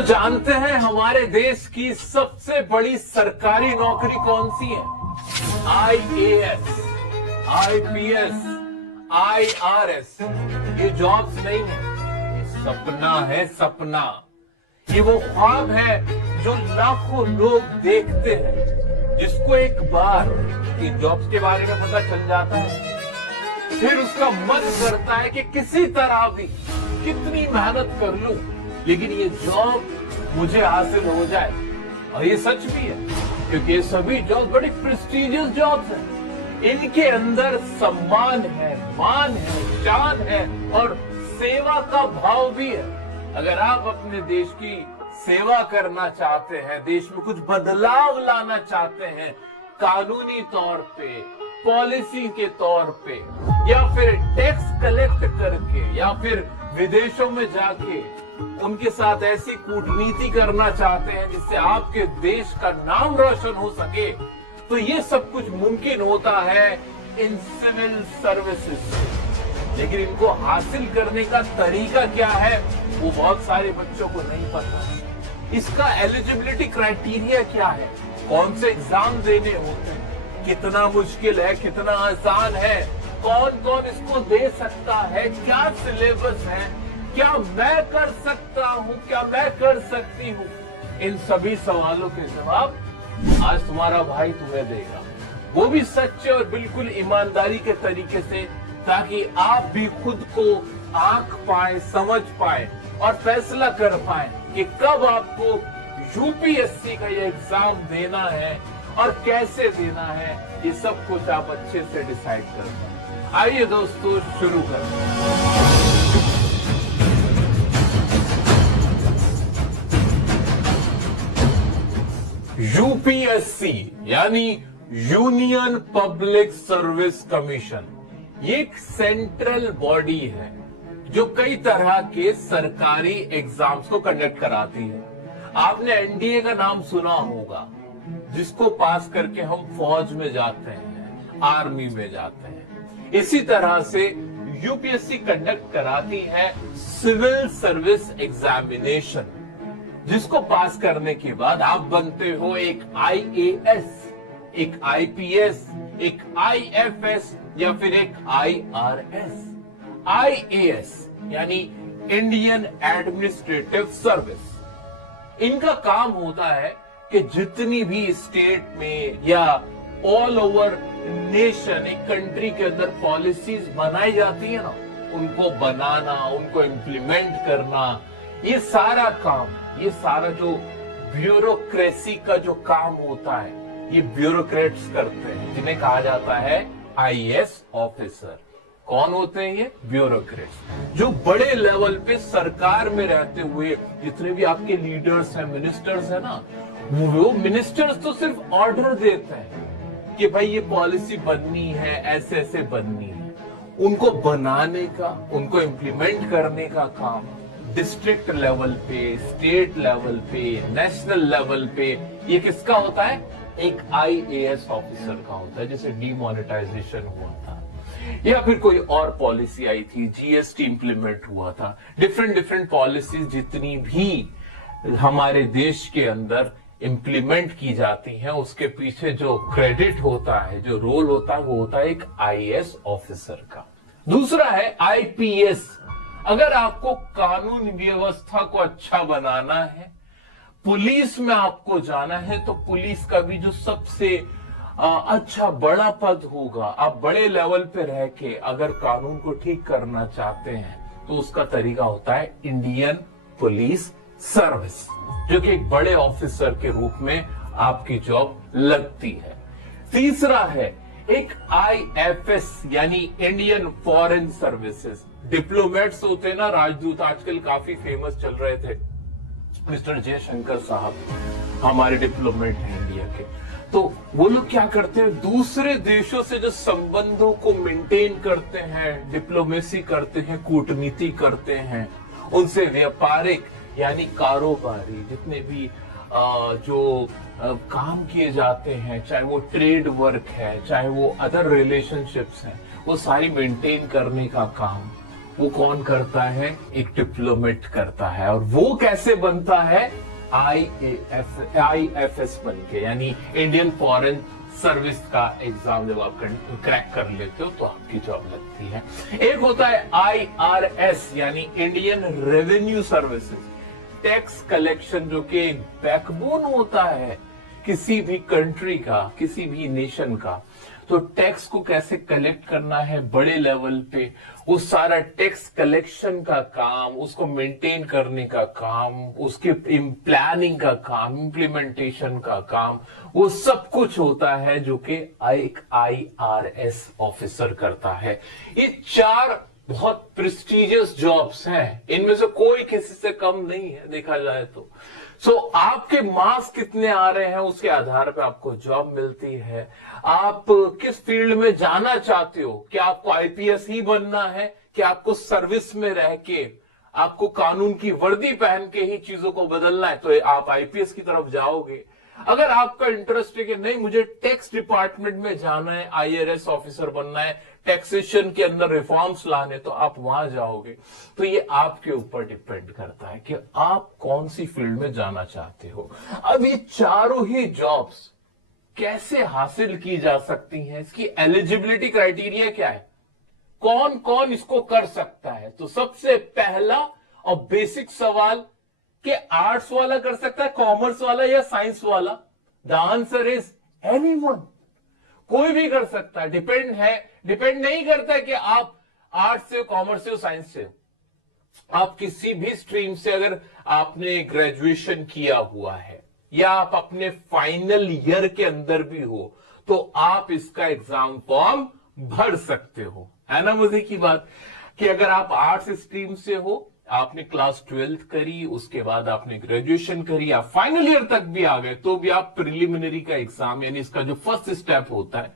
तो जानते हैं हमारे देश की सबसे बड़ी सरकारी नौकरी कौन सी है? IAS, IPS, IRS। ये जॉब्स नहीं है, ये सपना है, सपना। ये वो ख्वाब है जो लाखों लोग देखते हैं, जिसको एक बार इन जॉब्स के बारे में पता चल जाता है, फिर उसका मन करता है कि किसी तरह भी कितनी मेहनत कर लूं, लेकिन ये जॉब मुझे हासिल हो जाए। और ये सच भी है, क्योंकि ये सभी जॉब बड़ी प्रेस्टिजियस जॉब्स हैं। इनके अंदर सम्मान है, मान है, शान है और सेवा का भाव भी है। अगर आप अपने देश की सेवा करना चाहते हैं, देश में कुछ बदलाव लाना चाहते हैं, कानूनी तौर पे, पॉलिसी के तौर पे, या फिर टैक्स कलेक्ट करके, या फिर विदेशों में जाके उनके साथ ऐसी कूटनीति करना चाहते हैं जिससे आपके देश का नाम रोशन हो सके, तो ये सब कुछ मुमकिन होता है इन सिविल सर्विसेज से। लेकिन इनको हासिल करने का तरीका क्या है, वो बहुत सारे बच्चों को नहीं पता। इसका एलिजिबिलिटी क्राइटेरिया क्या है, कौन से एग्जाम देने होते हैं, कितना मुश्किल है, कितना आसान है, कौन कौन इसको दे सकता है, क्या सिलेबस है, क्या मैं कर सकता हूं, क्या मैं कर सकती हूं, इन सभी सवालों के जवाब आज तुम्हारा भाई तुम्हें देगा, वो भी सच्चे और बिल्कुल ईमानदारी के तरीके से, ताकि आप भी खुद को आंक पाए, समझ पाए और फैसला कर पाए कि कब आपको यूपीएससी का ये एग्जाम देना है और कैसे देना है। ये सब कुछ आप अच्छे से डिसाइड कर पाए। आइए दोस्तों, शुरू करते हैं। यूपीएससी यानी यूनियन पब्लिक सर्विस कमीशन, ये एक सेंट्रल बॉडी है जो कई तरह के सरकारी एग्जाम्स को कंडक्ट कराती है। आपने एनडीए का नाम सुना होगा, जिसको पास करके हम फौज में जाते हैं, आर्मी में जाते हैं। इसी तरह से यूपीएससी कंडक्ट कराती है सिविल सर्विस एग्जामिनेशन, जिसको पास करने के बाद आप बनते हो एक IAS, एक IPS, एक IFS या फिर एक IRS। IAS यानी इंडियन एडमिनिस्ट्रेटिव सर्विस। इनका काम होता है कि जितनी भी स्टेट में या ऑल ओवर नेशन, एक कंट्री के अंदर पॉलिसीज बनाई जाती है ना, उनको बनाना, उनको इम्प्लीमेंट करना, ये सारा काम, ये सारा जो ब्यूरोक्रेसी का जो काम होता है, ये ब्यूरोक्रेट्स करते हैं, जिन्हें कहा जाता है IAS ऑफिसर। कौन होते हैं ये? ब्यूरोक्रेट्स, जो बड़े लेवल पे सरकार में रहते हुए जितने भी आपके लीडर्स हैं, मिनिस्टर्स हैं ना, वो मिनिस्टर्स तो सिर्फ ऑर्डर देते हैं कि भाई ये पॉलिसी बननी है, ऐसे ऐसे बननी है। उनको बनाने का, उनको इम्प्लीमेंट करने का काम डिस्ट्रिक्ट लेवल पे, स्टेट लेवल पे, नेशनल लेवल पे, ये किसका होता है? एक IAS ऑफिसर का होता है। जैसे डीमोनेटाइजेशन हुआ था या फिर कोई और पॉलिसी आई थी, GST इंप्लीमेंट हुआ था, डिफरेंट पॉलिसीज जितनी भी हमारे देश के अंदर इंप्लीमेंट की जाती हैं, उसके पीछे जो क्रेडिट होता है, जो रोल होता है, वो होता है एक IAS ऑफिसर का। दूसरा है IPS। अगर आपको कानून व्यवस्था को अच्छा बनाना है, पुलिस में आपको जाना है, तो पुलिस का भी जो सबसे अच्छा बड़ा पद होगा, आप बड़े लेवल पे रह के अगर कानून को ठीक करना चाहते हैं, तो उसका तरीका होता है इंडियन पुलिस सर्विस, जो कि एक बड़े ऑफिसर के रूप में आपकी जॉब लगती है। तीसरा है एक IFS यानी इंडियन फॉरेन सर्विसेज। डिप्लोमेट्स होते हैं ना, राजदूत, आजकल काफी फेमस चल रहे थे, मिस्टर जयशंकर साहब हमारे डिप्लोमेट हैं इंडिया के। तो वो लोग क्या करते हैं, दूसरे देशों से जो संबंधों को मेंटेन करते हैं, डिप्लोमेसी करते हैं, कूटनीति करते हैं, उनसे व्यापारिक यानी कारोबारी जितने भी जो काम किए जाते हैं, चाहे वो ट्रेड वर्क है, चाहे वो अदर रिलेशनशिप्स हैं, वो सारी मेंटेन करने का काम वो कौन करता है? एक डिप्लोमेट करता है। और वो कैसे बनता है? IFS बन के, यानी इंडियन फॉरेन सर्विस का एग्जाम जब आप क्रैक कर लेते हो तो आपकी जॉब लगती है। एक होता है IRS यानी Indian revenue services, tax collection, जो कि एक बैकबोन होता है किसी भी कंट्री का, किसी भी नेशन का। तो टैक्स को कैसे कलेक्ट करना है बड़े लेवल पे, उस सारा टैक्स कलेक्शन का काम, उसको मेंटेन करने का काम, उसके प्लानिंग का काम, इंप्लीमेंटेशन का काम, वो सब कुछ होता है जो कि एक IRS ऑफिसर करता है। ये 4 बहुत प्रेस्टिजियस जॉब्स हैं, इनमें से कोई किसी से कम नहीं है देखा जाए तो। सो आपके मार्क्स कितने आ रहे हैं उसके आधार पर आपको जॉब मिलती है। आप किस फील्ड में जाना चाहते हो, क्या आपको IPS ही बनना है, कि आपको सर्विस में रह के, आपको कानून की वर्दी पहन के ही चीजों को बदलना है, तो आप IPS की तरफ जाओगे। अगर आपका इंटरेस्ट है कि नहीं मुझे टैक्स डिपार्टमेंट में जाना है, IRS ऑफिसर बनना है, टैक्सेशन के अंदर रिफॉर्म्स लाने, तो आप वहां जाओगे। तो ये आपके ऊपर डिपेंड करता है कि आप कौन सी फील्ड में जाना चाहते हो। अब ये चारों ही जॉब्स कैसे हासिल की जा सकती हैं, इसकी एलिजिबिलिटी क्राइटेरिया क्या है, कौन कौन इसको कर सकता है? तो सबसे पहला और बेसिक सवाल कि आर्ट्स वाला कर सकता है, कॉमर्स वाला या साइंस वाला? द आंसर इज एनीवन, कोई भी कर सकता है। डिपेंड नहीं करता है कि आप आर्ट्स से, कॉमर्स से, साइंस से। आप किसी भी स्ट्रीम से, अगर आपने ग्रेजुएशन किया हुआ है या आप अपने फाइनल ईयर के अंदर भी हो, तो आप इसका एग्जाम फॉर्म भर सकते हो। है ना मजे की बात कि अगर आप आर्ट्स स्ट्रीम से हो, आपने क्लास 12th करी, उसके बाद आपने ग्रेजुएशन करी, आप फाइनल ईयर तक भी आ गए, तो भी आप प्रिलिमिनरी का एग्जाम, यानी इसका जो फर्स्ट स्टेप होता है,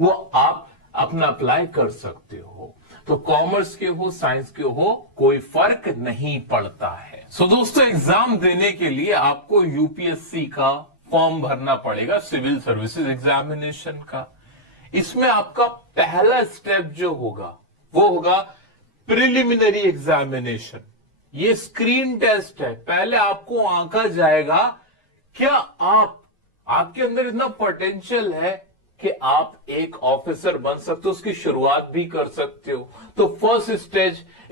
वो आप अपना अप्लाई कर सकते हो। तो कॉमर्स के हो, साइंस के हो, कोई फर्क नहीं पड़ता है। सो दोस्तों, एग्जाम देने के लिए आपको UPSC का फॉर्म भरना पड़ेगा, सिविल सर्विसेज एग्जामिनेशन का। इसमें आपका पहला स्टेप जो होगा वो होगा प्रिलिमिनरी एग्जामिनेशन। ये स्क्रीन टेस्ट है। पहले आपको आंका जाएगा क्या आपके अंदर इतना पोटेंशियल है कि आप एक ऑफिसर बन सकते हो, उसकी शुरुआत भी कर सकते हो। तो फर्स्ट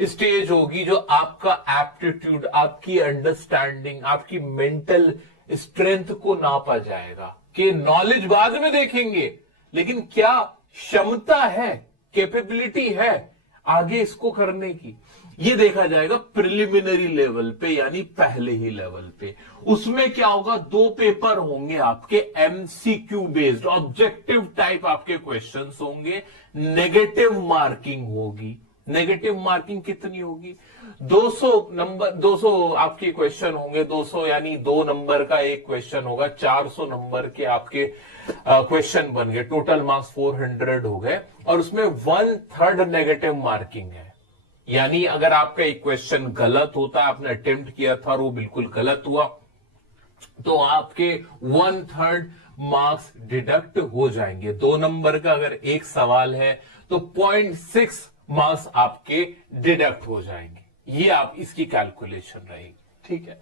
स्टेज होगी जो आपका एप्टीट्यूड, आपकी अंडरस्टैंडिंग, आपकी मेंटल स्ट्रेंथ को नापा जाएगा। कि नॉलेज बाद में देखेंगे, लेकिन क्या क्षमता है, कैपेबिलिटी है आगे इसको करने की, ये देखा जाएगा प्रिलिमिनरी लेवल पे, यानी पहले ही लेवल पे। उसमें क्या होगा, 2 पेपर होंगे आपके MCQ बेस्ड, ऑब्जेक्टिव टाइप आपके क्वेश्चंस होंगे, नेगेटिव मार्किंग होगी। नेगेटिव मार्किंग कितनी होगी? 200 नंबर, 200 आपके क्वेश्चन होंगे। 200 यानी 2 नंबर का एक क्वेश्चन होगा। 400 नंबर के आपके क्वेश्चन बन गए। टोटल मार्क्स 400 हो गए, और उसमें 1/3 नेगेटिव मार्किंग है। यानी अगर आपका एक क्वेश्चन गलत होता, आपने अटेम्प्ट किया था और वो बिल्कुल गलत हुआ, तो आपके 1/3 मार्क्स डिडक्ट हो जाएंगे। 2 नंबर का अगर एक सवाल है तो 0.6 मार्क्स आपके डिडक्ट हो जाएंगे। ये आप इसकी कैलकुलेशन रहेगी। ठीक है।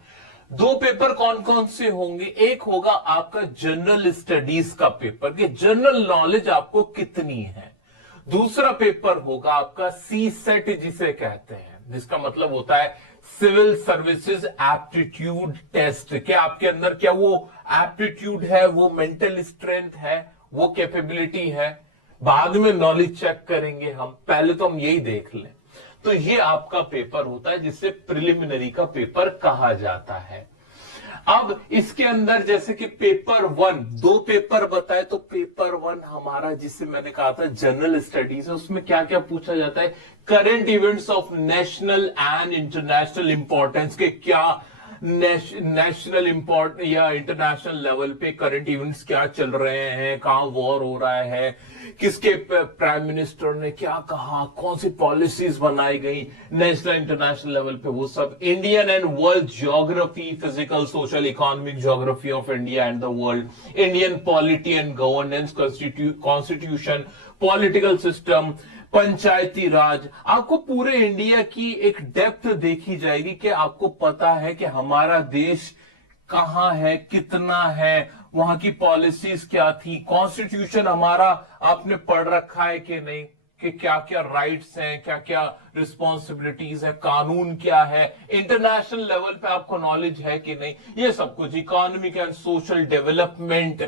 2 पेपर कौन कौन से होंगे? एक होगा आपका जनरल स्टडीज का पेपर, कि जनरल नॉलेज आपको कितनी है। दूसरा पेपर होगा आपका CSET जिसे कहते हैं, जिसका मतलब होता है सिविल सर्विसेज एप्टीट्यूड टेस्ट। क्या आपके अंदर क्या वो एप्टीट्यूड है, वो मेंटल स्ट्रेंथ है, वो कैपेबिलिटी है। बाद में नॉलेज चेक करेंगे हम, पहले तो हम यही देख लें। तो ये आपका पेपर होता है जिसे प्रिलिमिनरी का पेपर कहा जाता है। अब इसके अंदर जैसे कि पेपर 1, 2 पेपर बताए, तो पेपर 1 हमारा, जिसे मैंने कहा था जनरल स्टडीज है, उसमें क्या क्या पूछा जाता है? Current events of national and international importance के, क्या नेशनल इंपॉर्टेंट या इंटरनेशनल लेवल पे करंट इवेंट्स क्या चल रहे हैं, कहां वॉर हो रहा है, किसके प्राइम मिनिस्टर ने क्या कहा, कौन सी पॉलिसीज बनाई गई नेशनल इंटरनेशनल लेवल पे, वो सब। Indian and world geography, physical, social, economic geography of India and the world, Indian polity and governance, constitution, political system, Panchayati Raj, आपको पूरे इंडिया की एक डेप्थ देखी जाएगी कि आपको पता है कि हमारा देश कहां है, कितना है, वहां की पॉलिसीज क्या थी, कॉन्स्टिट्यूशन हमारा आपने पढ़ रखा है कि नहीं, कि क्या क्या राइट्स हैं, क्या क्या रिस्पॉन्सिबिलिटीज है, कानून क्या है, इंटरनेशनल लेवल पे आपको नॉलेज है कि नहीं, ये सब कुछ, इकोनॉमिक एंड सोशल डेवलपमेंट,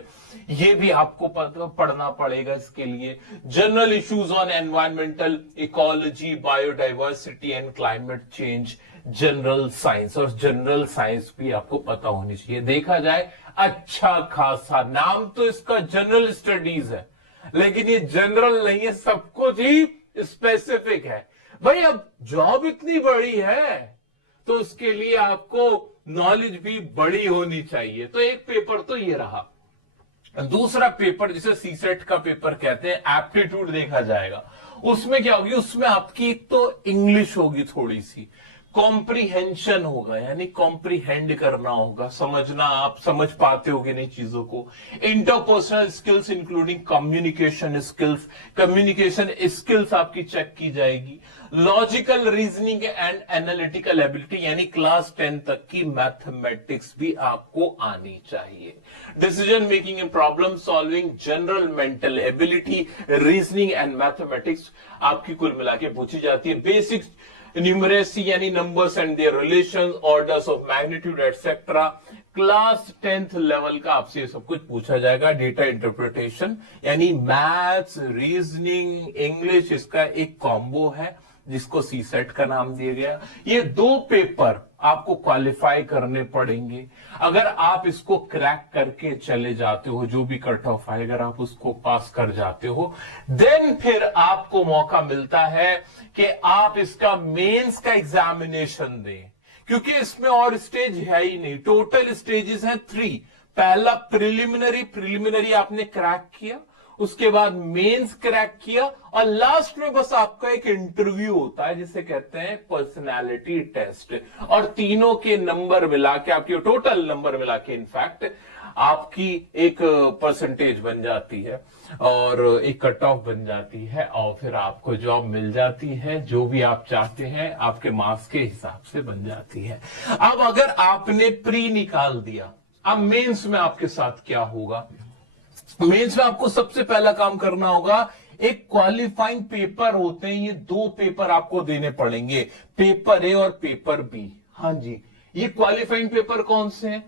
ये भी आपको पढ़ना पड़ेगा इसके लिए। General issues on environmental ecology, biodiversity and climate change, general science, और जनरल साइंस भी आपको पता होनी चाहिए। देखा जाए अच्छा खासा, नाम तो इसका जनरल स्टडीज है, लेकिन ये जनरल नहीं है, सब कुछ ही स्पेसिफिक है। भाई अब जॉब इतनी बड़ी है तो उसके लिए आपको नॉलेज भी बड़ी होनी चाहिए। तो एक पेपर तो ये रहा। दूसरा पेपर जिसे सीसेट का पेपर कहते हैं, एप्टीट्यूड देखा जाएगा। उसमें क्या होगी, उसमें आपकी एक तो इंग्लिश होगी, थोड़ी सी कॉम्प्रीहेंशन होगा, यानी कॉम्प्रीहेंड करना होगा, समझना, आप समझ पाते होगे नई चीजों को। Interpersonal skills including communication skills, communication skills आपकी चेक की जाएगी। Logical reasoning and analytical ability, यानी क्लास 10 तक की मैथमेटिक्स भी आपको आनी चाहिए। Decision making and problem solving, general mental ability, reasoning and mathematics आपकी कुल मिला के पूछी जाती है। बेसिक्स न्यूमरेसी यानी numbers and there relation, orders of magnitude etcetera, class 10th level का आपसे ये सब कुछ पूछा जाएगा। डेटा इंटरप्रिटेशन यानी मैथ्स, रीजनिंग, इंग्लिश, इसका एक कॉम्बो है जिसको सीसेट का नाम दिया गया। ये दो पेपर आपको क्वालिफाई करने पड़ेंगे। अगर आप इसको क्रैक करके चले जाते हो, जो भी कट ऑफ है अगर आप उसको पास कर जाते हो, देन फिर आपको मौका मिलता है कि आप इसका मेंस का एग्जामिनेशन दें, क्योंकि इसमें और स्टेज है ही नहीं। टोटल स्टेजेस हैं 3। पहला प्रिलिमिनरी आपने क्रैक किया, उसके बाद मेंस क्रैक किया, और लास्ट में बस आपका एक इंटरव्यू होता है जिसे कहते हैं पर्सनालिटी टेस्ट। और तीनों के नंबर मिला के, आपके टोटल नंबर मिला के इनफैक्ट आपकी एक परसेंटेज बन जाती है और एक कट ऑफ बन जाती है, और फिर आपको जॉब मिल जाती है। जो भी आप चाहते हैं आपके मार्क्स के हिसाब से बन जाती है। अब अगर आपने प्री निकाल दिया, अब मेंस में आपके साथ क्या होगा? मेंस में आपको सबसे पहला काम करना होगा, एक क्वालिफाइंग पेपर होते हैं, ये 2 पेपर आपको देने पड़ेंगे, पेपर ए और पेपर बी। हाँ जी, ये क्वालिफाइंग पेपर कौन से हैं?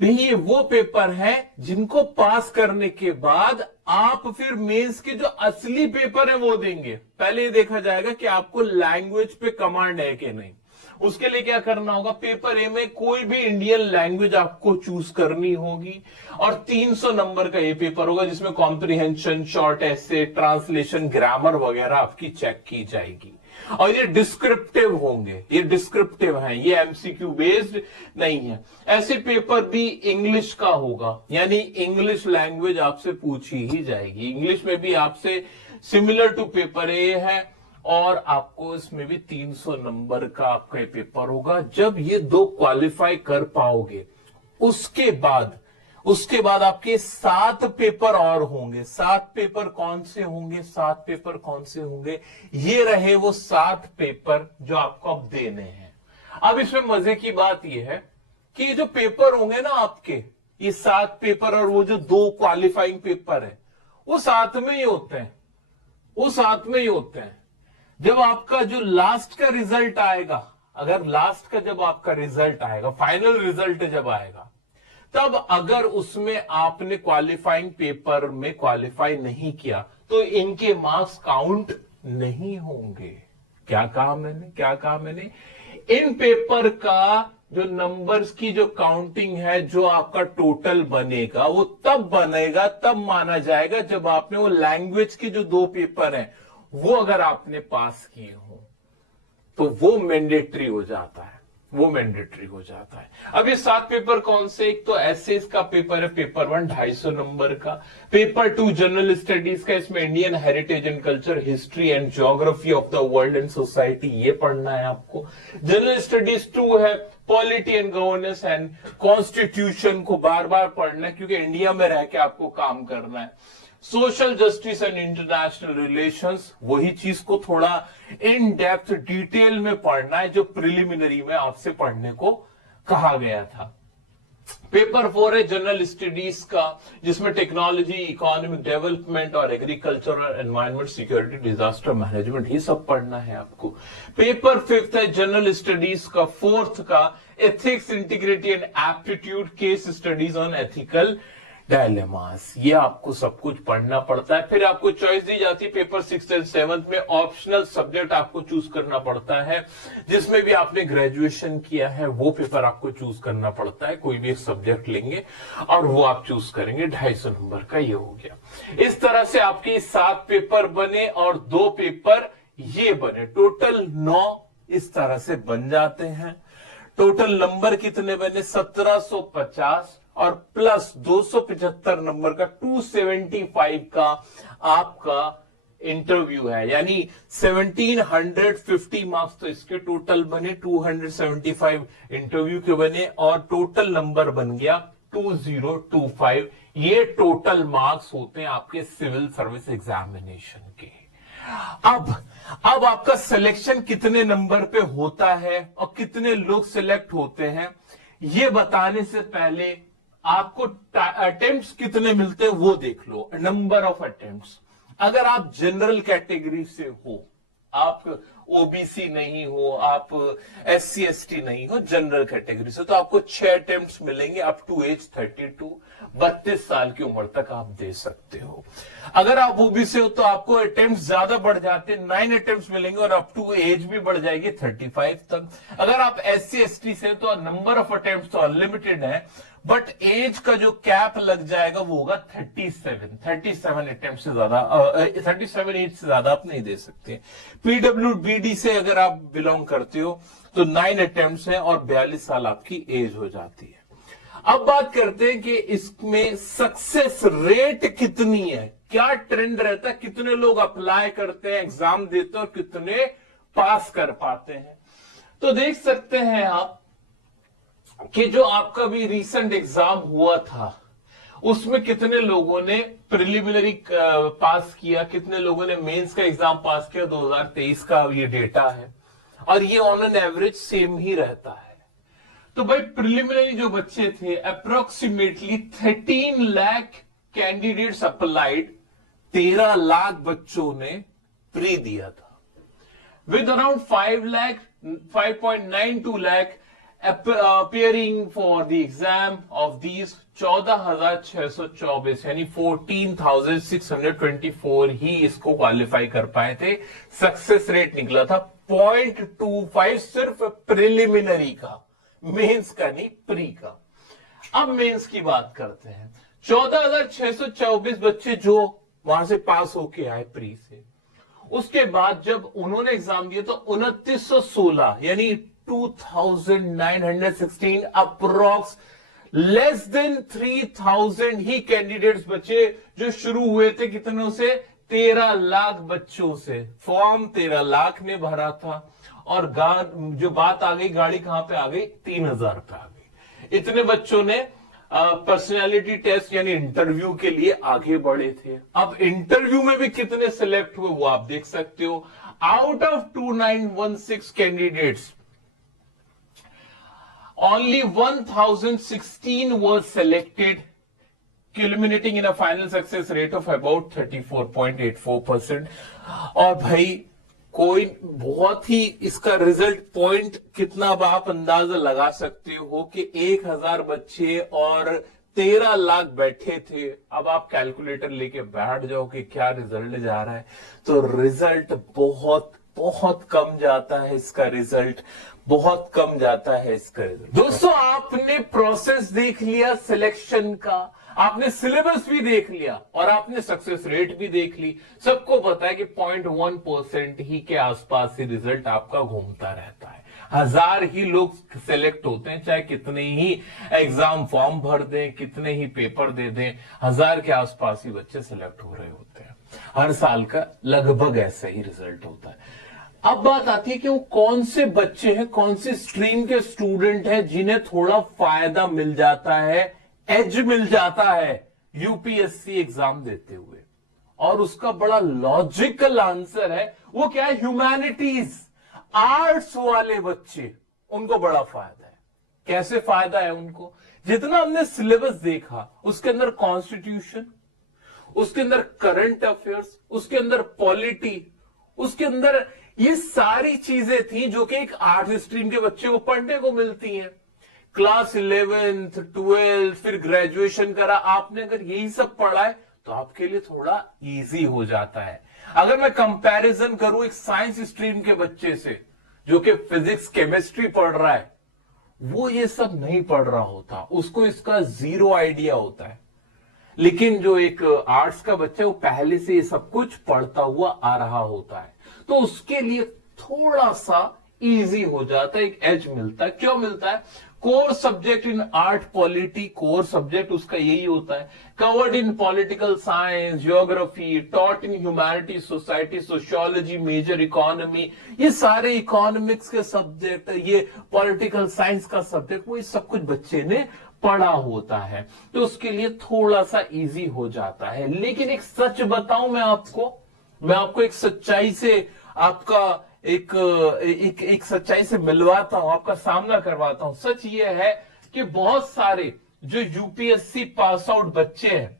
ये वो पेपर हैं जिनको पास करने के बाद आप फिर मेंस के जो असली पेपर है वो देंगे। पहले ये देखा जाएगा कि आपको लैंग्वेज पे कमांड है कि नहीं। उसके लिए क्या करना होगा, पेपर ए में कोई भी इंडियन लैंग्वेज आपको चूज करनी होगी, और 300 नंबर का ये पेपर होगा जिसमें comprehension, short essay, translation, grammar वगैरह आपकी चेक की जाएगी। और ये डिस्क्रिप्टिव होंगे, ये डिस्क्रिप्टिव हैं, ये एमसीक्यू बेस्ड नहीं है। ऐसे पेपर भी इंग्लिश का होगा, यानी इंग्लिश लैंग्वेज आपसे पूछी ही जाएगी। इंग्लिश में भी आपसे सिमिलर टू पेपर ए है, और आपको इसमें भी 300 नंबर का आपका पेपर होगा। जब ये 2 क्वालिफाई कर पाओगे, उसके बाद आपके 7 पेपर और होंगे। 7 पेपर कौन से होंगे? 7 पेपर कौन से होंगे? ये रहे वो 7 पेपर जो आपको अब देने हैं। अब इसमें मजे की बात यह है कि ये जो पेपर होंगे ना आपके, ये 7 पेपर और वो जो 2 क्वालिफाइंग पेपर है, वो साथ में ही होते हैं, वो साथ में ही होते हैं। जब आपका जो लास्ट का रिजल्ट आएगा, अगर लास्ट का जब आपका रिजल्ट आएगा, फाइनल रिजल्ट जब आएगा, तब अगर उसमें आपने क्वालिफाइंग पेपर में क्वालिफाई नहीं किया तो इनके मार्क्स काउंट नहीं होंगे। क्या कहा मैंने? इन पेपर का जो नंबर्स की जो काउंटिंग है, जो आपका टोटल बनेगा, वो तब बनेगा, तब माना जाएगा जब आपने वो लैंग्वेज के जो 2 पेपर हैं वो अगर आपने पास किए हो, तो वो मैंडेटरी हो जाता है, अब ये 7 पेपर कौन से? एक तो एसेस का पेपर है, पेपर 1 250 नंबर का। पेपर 2 जनरल स्टडीज का, इसमें Indian heritage and culture, history and geography of the world and society, ये पढ़ना है आपको। जनरल स्टडीज 2 है polity and governance and constitution को बार बार पढ़ना है, क्योंकि इंडिया में रह के आपको काम करना है। Social justice and international relations, वही चीज को थोड़ा इन डेप्थ डिटेल में पढ़ना है जो प्रिलिमिनरी में आपसे पढ़ने को कहा गया था। पेपर 4 है जनरल स्टडीज का, जिसमें टेक्नोलॉजी, इकोनॉमिक डेवलपमेंट और एग्रीकल्चर और एनवायरमेंट, सिक्योरिटी, डिजास्टर मैनेजमेंट, ये सब पढ़ना है आपको। पेपर 5 है जनरल स्टडीज का, 4th का ethics, integrity and aptitude, case studies on ethical dilemmas. ये आपको सब कुछ पढ़ना पड़ता है। फिर आपको चॉइस दी जाती है पेपर 6 एंड 7 में, ऑप्शनल सब्जेक्ट आपको चूज करना पड़ता है। जिसमें भी आपने ग्रेजुएशन किया है वो पेपर आपको चूज करना पड़ता है। कोई भी एक सब्जेक्ट लेंगे और वो आप चूज करेंगे। 250 नंबर का ये हो गया। इस तरह से आपके 7 पेपर बने और 2 पेपर ये बने, टोटल 9 इस तरह से बन जाते हैं। टोटल नंबर कितने बने? 1750 और प्लस 275 नंबर का 275 का आपका इंटरव्यू है, यानी 1750 मार्क्स तो इसके टोटल बने, 275 इंटरव्यू के बने और टोटल नंबर बन गया 2025। ये टोटल मार्क्स होते हैं आपके सिविल सर्विस एग्जामिनेशन के। अब आपका सिलेक्शन कितने नंबर पे होता है और कितने लोग सिलेक्ट होते हैं, ये बताने से पहले आपको अटेम्प्ट्स कितने मिलते हैं वो देख लो। नंबर ऑफ अटेम्प्ट्स, अगर आप जनरल कैटेगरी से हो, आप ओबीसी नहीं हो, आप SC ST नहीं हो, जनरल कैटेगरी से, तो आपको 6 अटेम्प्ट्स मिलेंगे अप टू एज 32, 32 साल की उम्र तक आप दे सकते हो। अगर आप ओबीसी हो तो आपको अटेम्प्ट्स ज्यादा बढ़ जाते हैं, 9 अटेम्प्ट्स मिलेंगे और अप टू एज भी बढ़ जाएगी 35 तक। अगर आप SC ST से तो नंबर ऑफ अटेम्प्ट्स तो अनलिमिटेड है, बट एज का जो कैप लग जाएगा वो होगा 37 अटेम्प्ट से ज्यादा, 37 एज से ज्यादा आप नहीं दे सकते। PWBD से अगर आप बिलोंग करते हो तो 9 अटेम्प्ट्स हैं और 42 साल आपकी एज हो जाती है। अब बात करते हैं कि इसमें सक्सेस रेट कितनी है, क्या ट्रेंड रहता है, कितने लोग अप्लाई करते हैं, एग्जाम देते हैं और कितने पास कर पाते हैं। तो देख सकते हैं आप कि जो आपका भी रिसेंट एग्जाम हुआ था उसमें कितने लोगों ने प्रिलिमिनरी पास किया, कितने लोगों ने मेंस का एग्जाम पास किया। 2023 का ये डेटा है और ये ऑन एन एवरेज सेम ही रहता है। तो भाई प्रिलिमिनरी जो बच्चे थे approximately 13 lakh candidates applied, 13 lakh बच्चों ने प्री दिया था, with around 5.92 lakh appearing for the exam of these 14,624 यानी 14,624 ही इसको क्वालिफाई कर पाए थे। सक्सेस रेट निकला था 0.25 सिर्फ प्रिलिमिनरी का, मेंस का नहीं, प्री का। अब मेंस की बात करते हैं। 14,624 बच्चे जो वहां से पास होके आए प्री से, उसके बाद जब उन्होंने एग्जाम दिया तो 2916 यानी 2916 अप्रोक्स, लेस देन 3000 ही कैंडिडेट्स बचे जो शुरू हुए थे कितनों से, 13 लाख बच्चों से। फॉर्म 13 लाख ने भरा था और जो बात आ गई, गाड़ी कहां पे आ गई, 3000 पे आ गई। इतने बच्चों ने पर्सनालिटी टेस्ट यानी इंटरव्यू के लिए आगे बढ़े थे। अब इंटरव्यू में भी कितने सिलेक्ट हुए वो आप देख सकते हो। Out of 2916 candidates only 1016 was selected, culminating in a final success rate of about 34.84%। और भाई कोई बहुत ही इसका रिजल्ट पॉइंट कितना आप अंदाजा लगा सकते हो कि 1000 बच्चे और 13 लाख बैठे थे। अब आप कैलकुलेटर लेके बैठ जाओ कि क्या रिजल्ट जा रहा है, तो रिजल्ट बहुत बहुत कम जाता है। इसका रिजल्ट बहुत कम जाता है इसका रिजल्ट। दोस्तों आपने प्रोसेस देख लिया सिलेक्शन का, आपने सिलेबस भी देख लिया और आपने सक्सेस रेट भी देख ली। सबको पता है कि 0.1% ही के आसपास ही रिजल्ट आपका घूमता रहता है। 1000 ही लोग सेलेक्ट होते हैं, चाहे कितने ही एग्जाम फॉर्म भर दें, कितने ही पेपर दे दें, 1000 के आसपास ही बच्चे सेलेक्ट हो रहे होते हैं। हर साल का लगभग ऐसा ही रिजल्ट होता है। अब बात आती है कि वो कौन से बच्चे हैं, कौन सी स्ट्रीम के स्टूडेंट हैं जिन्हें थोड़ा फायदा मिल जाता है, एज मिल जाता है यूपीएससी एग्जाम देते हुए। और उसका बड़ा लॉजिकल आंसर है, वो क्या है, ह्यूमैनिटीज, आर्ट्स वाले बच्चे, उनको बड़ा फायदा है। कैसे फायदा है उनको? जितना हमने सिलेबस देखा उसके अंदर कॉन्स्टिट्यूशन, उसके अंदर करंट अफेयर्स, उसके अंदर पॉलिटी, उसके अंदर ये सारी चीजें थी जो कि एक आर्ट स्ट्रीम के बच्चे को पढ़ने को मिलती हैं। क्लास 11th 12th फिर ग्रेजुएशन करा आपने, अगर यही सब पढ़ा है तो आपके लिए थोड़ा इजी हो जाता है। अगर मैं कंपैरिजन करूं एक साइंस स्ट्रीम के बच्चे से जो कि फिजिक्स केमिस्ट्री पढ़ रहा है, वो ये सब नहीं पढ़ रहा होता, उसको इसका जीरो आइडिया होता है। लेकिन जो एक आर्ट्स का बच्चा है वो पहले से ये सब कुछ पढ़ता हुआ आ रहा होता है, तो उसके लिए थोड़ा सा इजी हो जाता है, एक एज मिलता है। क्यों मिलता है? Core subject in art polity, core subject उसका यही होता है, covered in political science, geography, taught in humanity, society, sociology, major economy, ये सारे इकोनॉमिक्स के सब्जेक्ट, ये पॉलिटिकल साइंस का सब्जेक्ट, वो ये सब कुछ बच्चे ने पढ़ा होता है, तो उसके लिए थोड़ा सा इजी हो जाता है। लेकिन एक सच बताऊं मैं आपको एक सच्चाई से आपका एक सच्चाई से मिलवाता हूं, आपका सामना करवाता हूं। सच ये है कि बहुत सारे जो यूपीएससी पास आउट बच्चे हैं,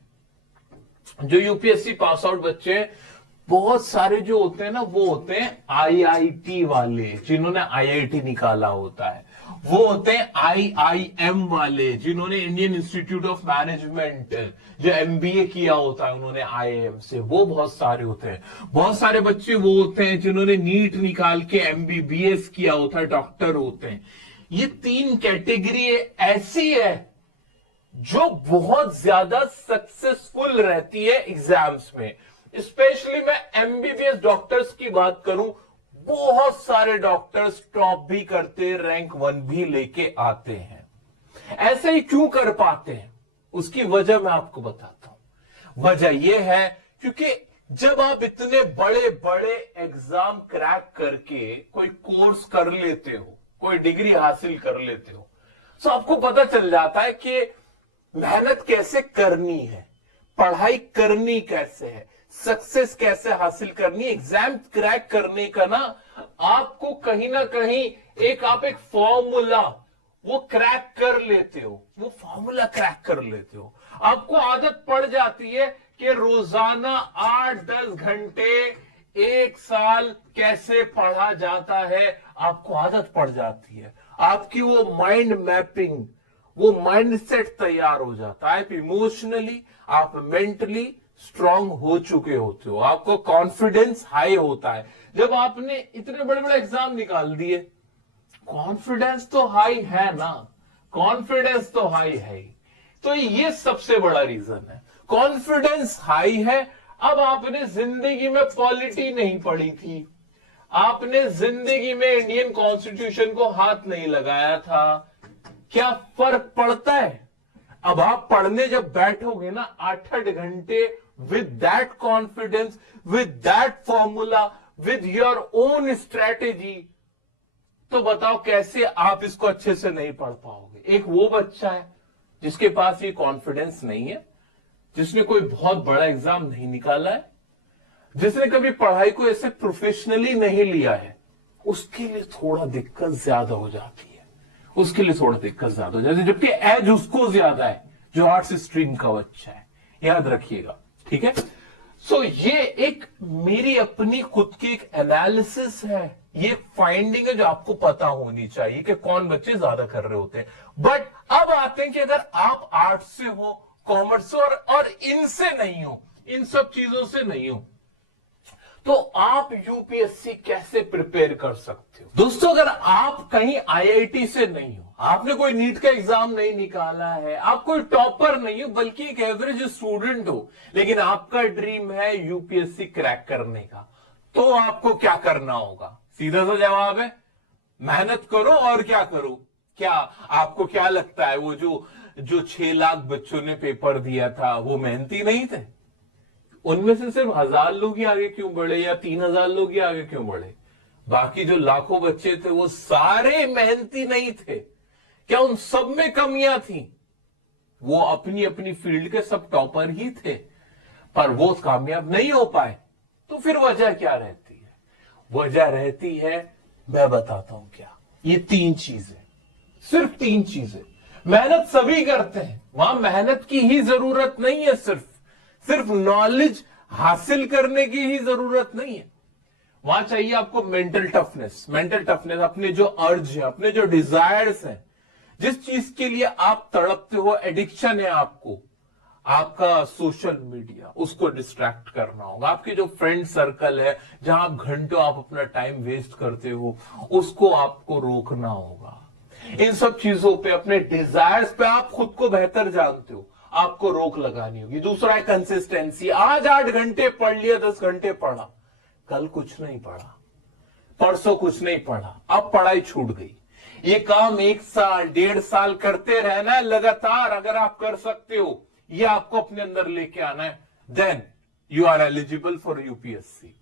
बहुत सारे जो होते हैं ना, वो होते हैं आईआईटी वाले, जिन्होंने आईआईटी निकाला होता है। वो होते हैं आईआईएम वाले, जिन्होंने इंडियन इंस्टीट्यूट ऑफ मैनेजमेंट जो एमबीए किया होता है उन्होंने आईआईएम से, वो बहुत सारे होते हैं। बहुत सारे बच्चे वो होते हैं जिन्होंने नीट निकाल के एमबीबीएस किया होता है, डॉक्टर होते हैं। ये 3 कैटेगरी ऐसी है जो बहुत ज्यादा सक्सेसफुल रहती है एग्जाम्स में। स्पेशली मैं एमबीबीएस डॉक्टर्स की बात करूं, बहुत सारे डॉक्टर्स टॉप भी करते, रैंक 1 भी लेके आते हैं। ऐसे ही क्यों कर पाते हैं? उसकी वजह मैं आपको बताता हूं। वजह यह है क्योंकि जब आप इतने बड़े बड़े एग्जाम क्रैक करके कोई कोर्स कर लेते हो, कोई डिग्री हासिल कर लेते हो, तो आपको पता चल जाता है कि मेहनत कैसे करनी है, पढ़ाई करनी कैसे है, सक्सेस कैसे हासिल करनी है। एग्जाम क्रैक करने का ना आपको कहीं ना कहीं एक फॉर्मूला वो क्रैक कर लेते हो, वो फॉर्मूला क्रैक कर लेते हो। आपको आदत पड़ जाती है कि रोजाना 8-10 घंटे एक साल कैसे पढ़ा जाता है, आपको आदत पड़ जाती है। आपकी वो माइंड मैपिंग, वो माइंडसेट तैयार हो जाता है। आप इमोशनली, आप मेंटली स्ट्रांग हो चुके होते हो, आपको कॉन्फिडेंस हाई होता है। जब आपने इतने बड़े बड़े एग्जाम निकाल दिए, कॉन्फिडेंस तो हाई है ना, कॉन्फिडेंस तो हाई है। तो ये सबसे बड़ा रीजन है, कॉन्फिडेंस हाई है। अब आपने जिंदगी में पॉलिटी नहीं पढ़ी थी, आपने जिंदगी में इंडियन कॉन्स्टिट्यूशन को हाथ नहीं लगाया था, क्या फर्क पड़ता है? अब आप पढ़ने जब बैठोगे ना 8-8 घंटे with that confidence, with that formula, with your own strategy, तो बताओ कैसे आप इसको अच्छे से नहीं पढ़ पाओगे? एक वो बच्चा है जिसके पास ये कॉन्फिडेंस नहीं है, जिसने कोई बहुत बड़ा एग्जाम नहीं निकाला है, जिसने कभी पढ़ाई को ऐसे प्रोफेशनली नहीं लिया है, उसके लिए थोड़ा दिक्कत ज्यादा हो जाती है, उसके लिए थोड़ा दिक्कत ज्यादा हो जाती है। जबकि एज उसको ज्यादा है जो आर्ट्स स्ट्रीम का बच्चा है, याद रखिएगा, ठीक है। सो ये एक मेरी अपनी खुद की एक एनालिसिस है, ये फाइंडिंग है जो आपको पता होनी चाहिए कि कौन बच्चे ज्यादा कर रहे होते हैं। बट अब आते हैं कि अगर आप आर्ट्स से हो, कॉमर्स से और इनसे नहीं हो, इन सब चीजों से नहीं हो, तो आप यूपीएससी कैसे प्रिपेयर कर सकते हो? दोस्तों, अगर आप कहीं आईआईटी से नहीं हो, आपने कोई नीट का एग्जाम नहीं निकाला है, आप कोई टॉपर नहीं हो, बल्कि एक एवरेज स्टूडेंट हो, लेकिन आपका ड्रीम है यूपीएससी क्रैक करने का, तो आपको क्या करना होगा? सीधा सा जवाब है, मेहनत करो। और क्या करो? क्या आपको क्या लगता है वो जो 6 लाख बच्चों ने पेपर दिया था वो मेहनती नहीं थे? उनमें से सिर्फ 1000 लोग ही आगे क्यों बढ़े, या 3000 लोग ही आगे क्यों बढ़े? बाकी जो लाखों बच्चे थे वो सारे मेहनती नहीं थे? क्या उन सब में कमियां थी? वो अपनी अपनी फील्ड के सब टॉपर ही थे। पर वो कामयाब नहीं हो पाए, तो फिर वजह क्या रहती है? वजह रहती है, मैं बताता हूं क्या, ये 3 चीजें, सिर्फ 3 चीजें। मेहनत सभी करते हैं, वहां मेहनत की ही जरूरत नहीं है, सिर्फ नॉलेज हासिल करने की ही जरूरत नहीं है। वहां चाहिए आपको मेंटल टफनेस। मेंटल टफनेस अपने जो अर्ज है, अपने जो डिजायर्स हैं, जिस चीज के लिए आप तड़पते हो, एडिक्शन है आपको, आपका सोशल मीडिया, उसको डिस्ट्रैक्ट करना होगा। आपके जो फ्रेंड सर्कल है, जहां आप घंटों आप अपना टाइम वेस्ट करते हो, उसको आपको रोकना होगा। इन सब चीजों पे, अपने डिजायर्स पे, आप खुद को बेहतर जानते हो, आपको रोक लगानी होगी। दूसरा है कंसिस्टेंसी। आज 8 घंटे पढ़ लिया, 10 घंटे पढ़ा, कल कुछ नहीं पढ़ा, परसों कुछ नहीं पढ़ा, अब पढ़ाई छूट गई। ये काम 1 साल 1.5 साल करते रहना है लगातार। अगर आप कर सकते हो, ये आपको अपने अंदर लेके आना है, then you are eligible for UPSC.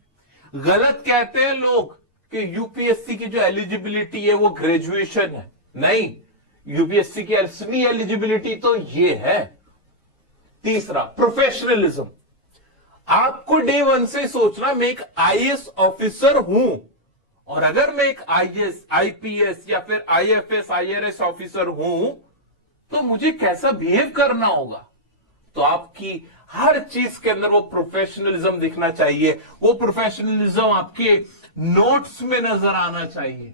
गलत कहते हैं लोग कि यूपीएससी की जो एलिजिबिलिटी है वो ग्रेजुएशन है। नहीं, यूपीएससी की असली एलिजिबिलिटी तो ये है। तीसरा, प्रोफेशनलिज्म। आपको डे 1 से सोचना, मैं एक आईएएस ऑफिसर हूं, और अगर मैं एक आईएएस, आईपीएस या फिर आईएफएस, आईआरएस ऑफिसर हूं, तो मुझे कैसा बिहेव करना होगा। तो आपकी हर चीज के अंदर वो प्रोफेशनलिज्म दिखना चाहिए। वो प्रोफेशनलिज्म आपके नोट्स में नजर आना चाहिए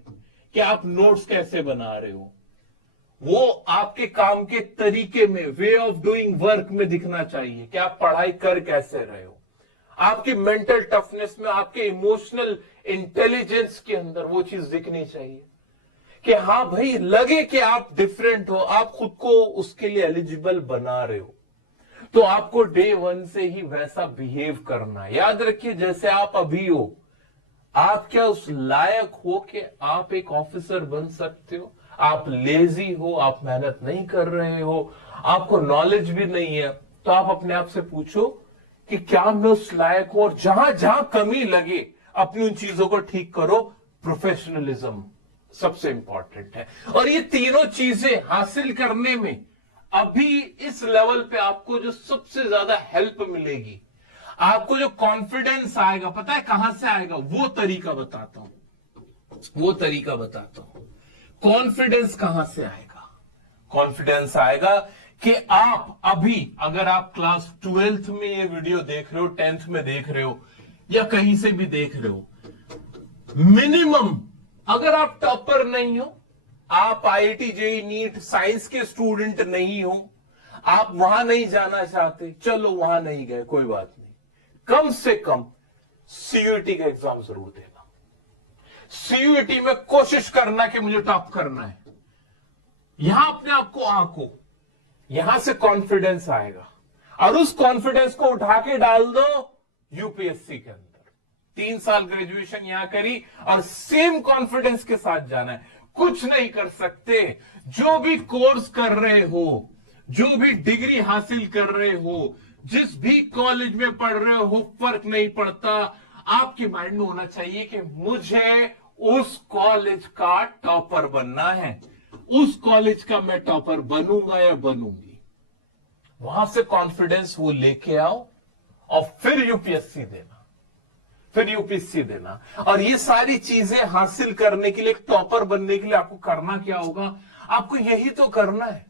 कि आप नोट्स कैसे बना रहे हो। वो आपके काम के तरीके में, वे ऑफ डूइंग वर्क में दिखना चाहिए कि आप पढ़ाई कर कैसे रहे हो। आपकी मेंटल टफनेस में, आपके इमोशनल इंटेलिजेंस के अंदर वो चीज दिखनी चाहिए कि हां भाई, लगे कि आप डिफरेंट हो, आप खुद को उसके लिए एलिजिबल बना रहे हो। तो आपको डे 1 से ही वैसा बिहेव करना है। याद रखिए, जैसे आप अभी हो, आप क्या उस लायक हो कि आप एक ऑफिसर बन सकते हो? आप लेजी हो, आप मेहनत नहीं कर रहे हो, आपको नॉलेज भी नहीं है, तो आप अपने आप से पूछो कि क्या मैं उस लायक हूं? और जहां जहां कमी लगे, अपनी उन चीजों को ठीक करो। प्रोफेशनलिज्म सबसे इंपॉर्टेंट है। और ये तीनों चीजें हासिल करने में अभी इस लेवल पे आपको जो सबसे ज्यादा हेल्प मिलेगी, आपको जो कॉन्फिडेंस आएगा, पता है कहां से आएगा? वो तरीका बताता हूं। कॉन्फिडेंस कहां से आएगा? कॉन्फिडेंस आएगा कि आप अभी, अगर आप क्लास 12th में ये वीडियो देख रहे हो, 10th में देख रहे हो, या कहीं से भी देख रहे हो, मिनिमम अगर आप टॉपर नहीं हो, आप आईआईटी जेईई नीट साइंस के स्टूडेंट नहीं हो, आप वहां नहीं जाना चाहते, चलो वहां नहीं गए, कोई बात नहीं, कम से कम सीयूईटी का एग्जाम जरूर देना। सीयूईटी में कोशिश करना कि मुझे टॉप करना है। यहां अपने आप को आंको, यहां से कॉन्फिडेंस आएगा, और उस कॉन्फिडेंस को उठा के डाल दो यूपीएससी के अंदर। 3 साल ग्रेजुएशन यहां करी और सेम कॉन्फिडेंस के साथ जाना है। कुछ नहीं कर सकते, जो भी कोर्स कर रहे हो, जो भी डिग्री हासिल कर रहे हो, जिस भी कॉलेज में पढ़ रहे हो, फर्क नहीं पड़ता। आपके माइंड में होना चाहिए कि मुझे उस कॉलेज का टॉपर बनना है, उस कॉलेज का मैं टॉपर बनूंगा या बनूंगी। वहां से कॉन्फिडेंस वो लेके आओ और फिर यूपीएससी देना। और ये सारी चीजें हासिल करने के लिए, एक टॉपर बनने के लिए आपको करना क्या होगा? आपको यही तो करना है।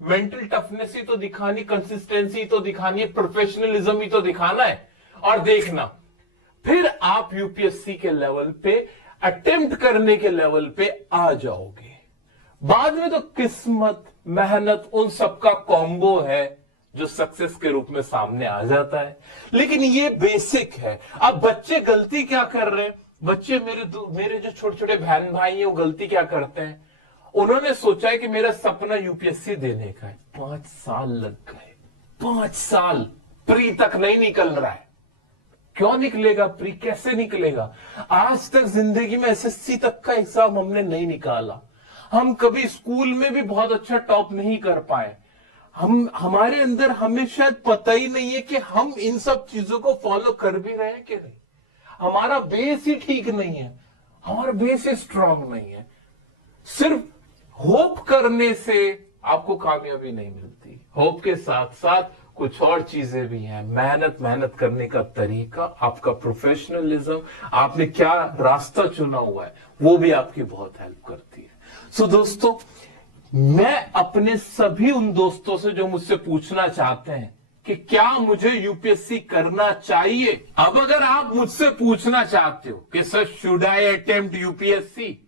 मेंटल टफनेस ही तो दिखानी, कंसिस्टेंसी तो दिखानी, प्रोफेशनलिज्म ही तो दिखाना है। और देखना, फिर आप यूपीएससी के लेवल पे, अटेम्प्ट करने के लेवल पे आ जाओगे। बाद में तो किस्मत, मेहनत, उन सबका कॉम्बो है जो सक्सेस के रूप में सामने आ जाता है। लेकिन ये बेसिक है। अब बच्चे गलती क्या कर रहे हैं? बच्चे, मेरे जो छोटे छोटे बहन भाई हैं, वो गलती क्या करते हैं? उन्होंने सोचा है कि मेरा सपना यूपीएससी देने का है। 5 साल लग गए, 5 साल, प्री तक नहीं निकल रहा है। क्यों निकलेगा प्री? कैसे निकलेगा? आज तक जिंदगी में एसएससी तक का एग्जाम हमने नहीं निकाला। हम कभी स्कूल में भी बहुत अच्छा टॉप नहीं कर पाए। हमारे अंदर हमें शायद पता ही नहीं है कि हम इन सब चीजों को फॉलो कर भी रहे हैं कि नहीं। हमारा बेस ही ठीक नहीं है, हमारा बेस ही स्ट्रांग नहीं है। सिर्फ होप करने से आपको कामयाबी नहीं मिलती, होप के साथ साथ कुछ और चीजें भी हैं। मेहनत करने का तरीका, आपका प्रोफेशनलिज्म, आपने क्या रास्ता चुना हुआ है, वो भी आपकी बहुत हेल्प करती है। सो दोस्तों, मैं अपने सभी उन दोस्तों से जो मुझसे पूछना चाहते हैं कि क्या मुझे यूपीएससी करना चाहिए, अब अगर आप मुझसे पूछना चाहते हो कि sir should I attempt UPSC,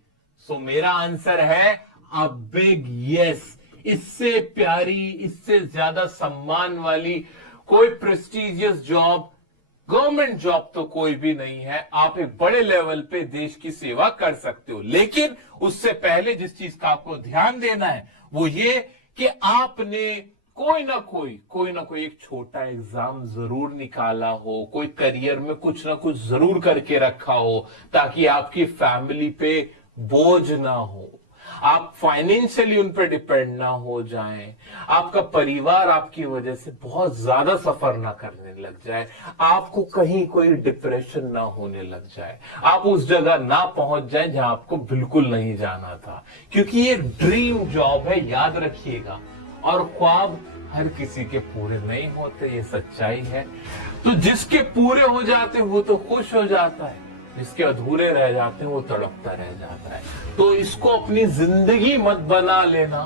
so मेरा आंसर है अ बिग यस। इससे प्यारी, इससे ज्यादा सम्मान वाली कोई प्रेस्टिजियस जॉब, गवर्नमेंट जॉब तो कोई भी नहीं है। आप एक बड़े लेवल पे देश की सेवा कर सकते हो, लेकिन उससे पहले जिस चीज का आपको ध्यान देना है वो ये कि आपने कोई ना कोई एक छोटा एग्जाम जरूर निकाला हो, कोई करियर में कुछ ना कुछ जरूर करके रखा हो, ताकि आपकी फैमिली पे बोझ ना हो, आप फाइनेंशियली उन पर डिपेंड ना हो जाएं, आपका परिवार आपकी वजह से बहुत ज्यादा सफर ना करने लग जाए, आपको कहीं कोई डिप्रेशन ना होने लग जाए, आप उस जगह ना पहुंच जाएं जहां आपको बिल्कुल नहीं जाना था। क्योंकि ये ड्रीम जॉब है, याद रखिएगा, और ख्वाब हर किसी के पूरे नहीं होते, ये सच्चाई है। तो जिसके पूरे हो जाते हैं वो तो खुश हो जाता है, जिसके अधूरे रह जाते हैं वो तड़पता रह जाता है। तो इसको अपनी जिंदगी मत बना लेना,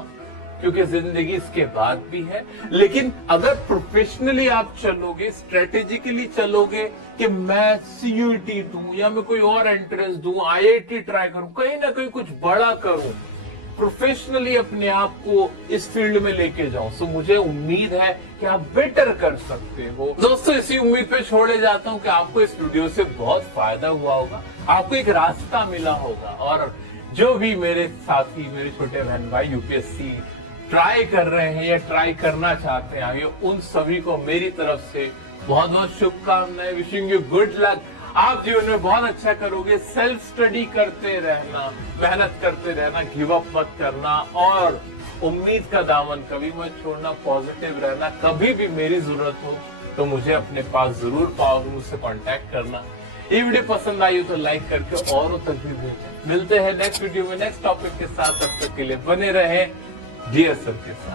क्योंकि जिंदगी इसके बाद भी है। लेकिन अगर प्रोफेशनली आप चलोगे, स्ट्रेटेजिकली चलोगे कि मैं सीयूईटी दूं या मैं कोई और एंट्रेंस दूं, आईआईटी ट्राई करूं, कहीं ना कहीं कुछ बड़ा करूं, प्रोफेशनली अपने आप को इस फील्ड में लेके जाऊं, तो मुझे उम्मीद है कि आप बेटर कर सकते हो। दोस्तों, इसी उम्मीद पे छोड़े जाता हूं कि आपको इस वीडियो से बहुत फायदा हुआ होगा, आपको एक रास्ता मिला होगा, और जो भी मेरे साथी, मेरे छोटे बहन भाई यूपीएससी ट्राई कर रहे हैं या ट्राई करना चाहते हैं, उन सभी को मेरी तरफ से बहुत बहुत शुभकामनाएं। Wishing you good luck. आप जीवन में बहुत अच्छा करोगे। सेल्फ स्टडी करते रहना, मेहनत करते रहना, गिव अप मत करना, और उम्मीद का दामन कभी मत छोड़ना, पॉजिटिव रहना। कभी भी मेरी जरूरत हो तो मुझे अपने पास जरूर पाओगे, मुझसे कांटेक्ट करना। ये वीडियो पसंद आई हो तो लाइक करके औरों तक भी भेजें। मिलते हैं नेक्स्ट वीडियो में नेक्स्ट टॉपिक के साथ, तब तक के लिए बने रहें डियर सर के साथ।